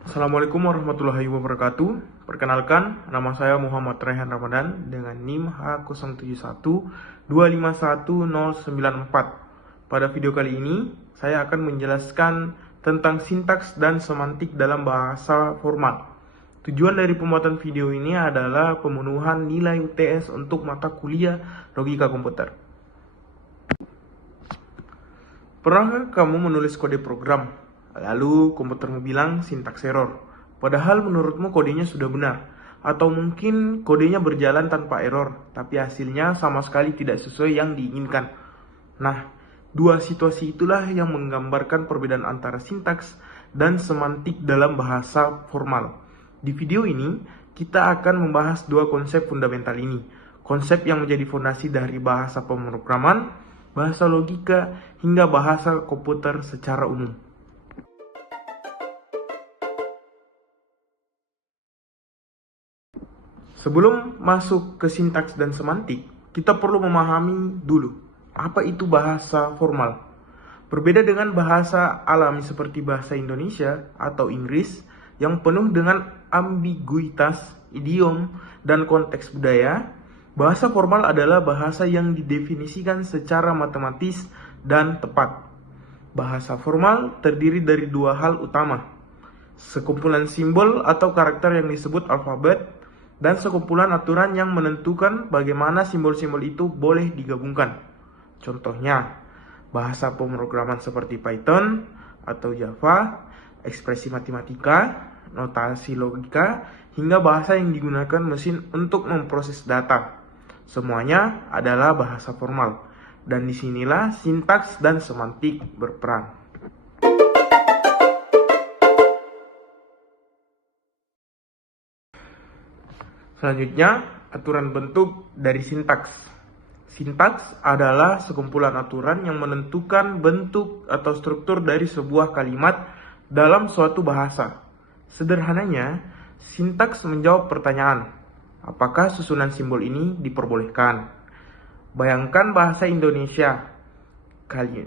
Assalamualaikum warahmatullahi wabarakatuh. Perkenalkan, nama saya Muhammad Rehan Ramadan dengan NIM H0712511094. Pada video kali ini, saya akan menjelaskan tentang sintaks dan semantik dalam bahasa formal. Tujuan dari pembuatan video ini adalah pemenuhan nilai UTS untuk mata kuliah logika komputer. Pernahkah kamu menulis kode program, lalu komputermu bilang sintaks error, padahal menurutmu kodenya sudah benar? Atau mungkin kodenya berjalan tanpa error, tapi hasilnya sama sekali tidak sesuai yang diinginkan. Nah, dua situasi itulah yang menggambarkan perbedaan antara sintaks dan semantik dalam bahasa formal. Di video ini, kita akan membahas dua konsep fundamental ini. Konsep yang menjadi fondasi dari bahasa pemrograman, bahasa logika, hingga bahasa komputer secara umum. Sebelum masuk ke sintaks dan semantik, kita perlu memahami dulu apa itu bahasa formal. Berbeda dengan bahasa alami seperti bahasa Indonesia atau Inggris yang penuh dengan ambiguitas, idiom, dan konteks budaya, bahasa formal adalah bahasa yang didefinisikan secara matematis dan tepat. Bahasa formal terdiri dari dua hal utama: sekumpulan simbol atau karakter yang disebut alfabet, dan sekumpulan aturan yang menentukan bagaimana simbol-simbol itu boleh digabungkan. Contohnya, bahasa pemrograman seperti Python atau Java, ekspresi matematika, notasi logika, hingga bahasa yang digunakan mesin untuk memproses data. Semuanya adalah bahasa formal, dan disinilah sintaks dan semantik berperan. Selanjutnya, aturan bentuk dari sintaks. Sintaks adalah sekumpulan aturan yang menentukan bentuk atau struktur dari sebuah kalimat dalam suatu bahasa. Sederhananya, sintaks menjawab pertanyaan, apakah susunan simbol ini diperbolehkan? Bayangkan bahasa Indonesia,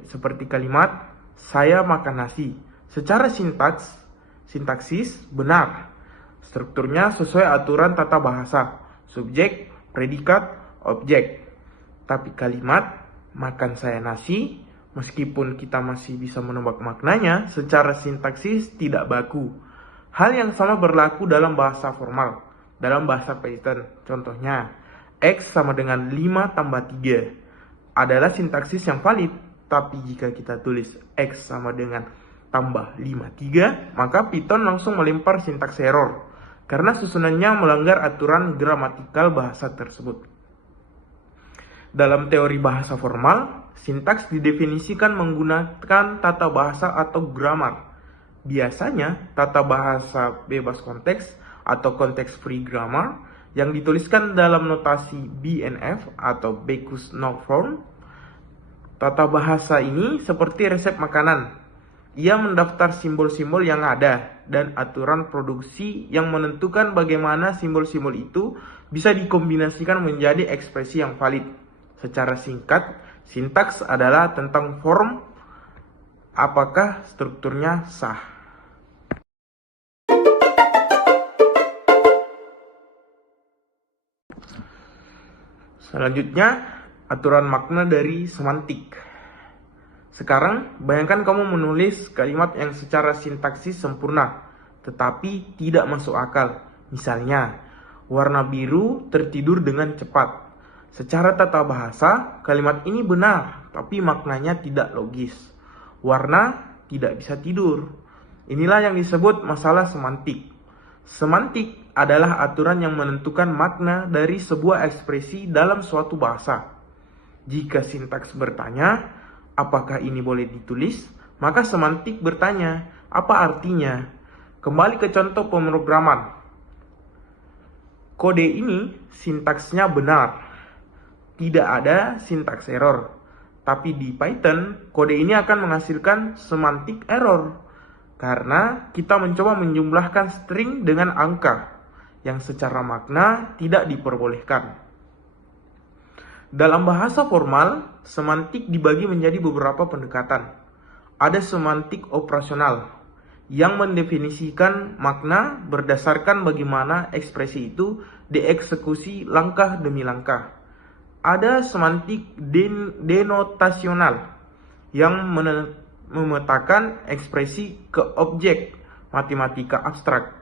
seperti kalimat, saya makan nasi. Secara sintaksis benar. Strukturnya sesuai aturan tata bahasa, subjek, predikat, objek. Tapi kalimat, makan saya nasi, meskipun kita masih bisa menebak maknanya, secara sintaksis tidak baku. Hal yang sama berlaku dalam bahasa formal, dalam bahasa Python. Contohnya, X sama dengan 5 tambah 3 adalah sintaksis yang valid. Tapi jika kita tulis X sama dengan tambah 53, maka Python langsung melempar sintaks error, karena susunannya melanggar aturan gramatikal bahasa tersebut. Dalam teori bahasa formal, sintaks didefinisikan menggunakan tata bahasa atau grammar. Biasanya, tata bahasa bebas konteks atau context-free grammar yang dituliskan dalam notasi BNF atau Backus Norm Form. Tata bahasa ini seperti resep makanan. Ia mendaftar simbol-simbol yang ada dan aturan produksi yang menentukan bagaimana simbol-simbol itu bisa dikombinasikan menjadi ekspresi yang valid. Secara singkat, sintaks adalah tentang form, apakah strukturnya sah. Selanjutnya, aturan makna dari semantik. Sekarang, bayangkan kamu menulis kalimat yang secara sintaksis sempurna, tetapi tidak masuk akal. Misalnya, warna biru tertidur dengan cepat. Secara tata bahasa, kalimat ini benar, tapi maknanya tidak logis. Warna tidak bisa tidur. Inilah yang disebut masalah semantik. Semantik adalah aturan yang menentukan makna dari sebuah ekspresi dalam suatu bahasa. Jika sintaks bertanya, apakah ini boleh ditulis? Maka semantik bertanya, apa artinya? Kembali ke contoh pemrograman. Kode ini sintaksnya benar. Tidak ada sintaks error. Tapi di Python, kode ini akan menghasilkan semantik error. Karena kita mencoba menjumlahkan string dengan angka yang secara makna tidak diperbolehkan. Dalam bahasa formal, semantik dibagi menjadi beberapa pendekatan. Ada semantik operasional, yang mendefinisikan makna berdasarkan bagaimana ekspresi itu dieksekusi langkah demi langkah. Ada semantik denotasional yang memetakan ekspresi ke objek matematika abstrak,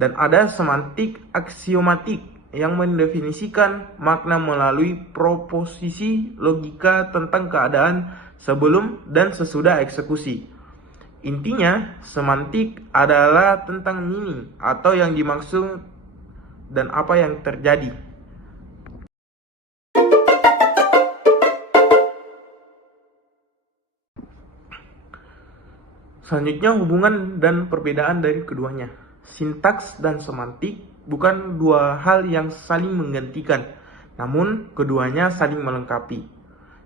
dan ada semantik aksiomatik yang mendefinisikan makna melalui proposisi logika tentang keadaan sebelum dan sesudah eksekusi. Intinya, semantik adalah tentang meaning atau yang dimaksud dan apa yang terjadi. Selanjutnya, hubungan dan perbedaan dari keduanya. Sintaks dan semantik bukan dua hal yang saling menggantikan, namun keduanya saling melengkapi.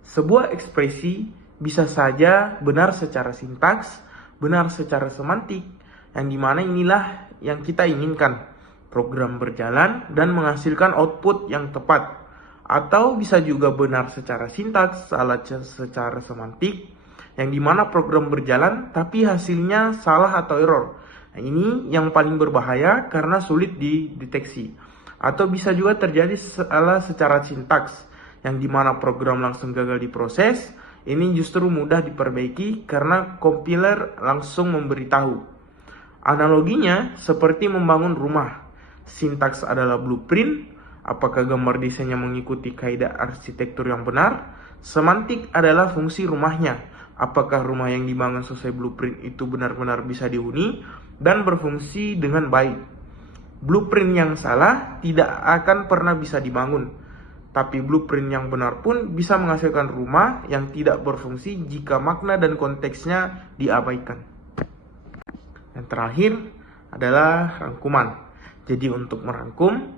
Sebuah ekspresi bisa saja benar secara sintaks, benar secara semantik, yang dimana inilah yang kita inginkan. Program berjalan dan menghasilkan output yang tepat. Atau bisa juga benar secara sintaks, salah secara semantik, yang dimana program berjalan tapi hasilnya salah atau error. Nah, ini yang paling berbahaya karena sulit dideteksi. Atau bisa juga terjadi salah secara sintaks, yang dimana program langsung gagal diproses. Ini justru mudah diperbaiki karena kompiler langsung memberitahu. Analoginya seperti membangun rumah. Sintaks adalah blueprint, apakah gambar desainnya mengikuti kaidah arsitektur yang benar. Semantik adalah fungsi rumahnya, apakah rumah yang dibangun sesuai blueprint itu benar-benar bisa dihuni dan berfungsi dengan baik. Blueprint yang salah tidak akan pernah bisa dibangun, tapi blueprint yang benar pun bisa menghasilkan rumah yang tidak berfungsi jika makna dan konteksnya diabaikan. Yang terakhir adalah rangkuman. Jadi untuk merangkum,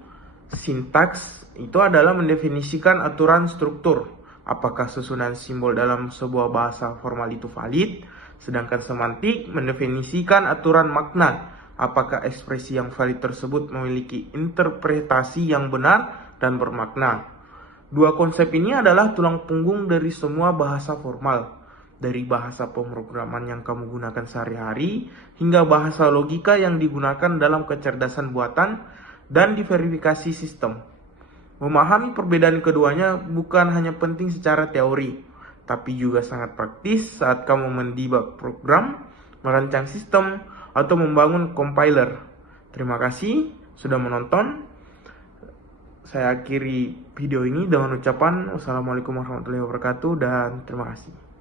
sintaks itu adalah mendefinisikan aturan struktur. Apakah susunan simbol dalam sebuah bahasa formal itu valid? Sedangkan semantik mendefinisikan aturan makna. Apakah ekspresi yang valid tersebut memiliki interpretasi yang benar dan bermakna? Dua konsep ini adalah tulang punggung dari semua bahasa formal. Dari bahasa pemrograman yang kamu gunakan sehari-hari, hingga bahasa logika yang digunakan dalam kecerdasan buatan dan diverifikasi sistem. Memahami perbedaan keduanya bukan hanya penting secara teori, tapi juga sangat praktis saat kamu mendebug program, merancang sistem, atau membangun compiler. Terima kasih sudah menonton. Saya akhiri video ini dengan ucapan wassalamualaikum warahmatullahi wabarakatuh dan terima kasih.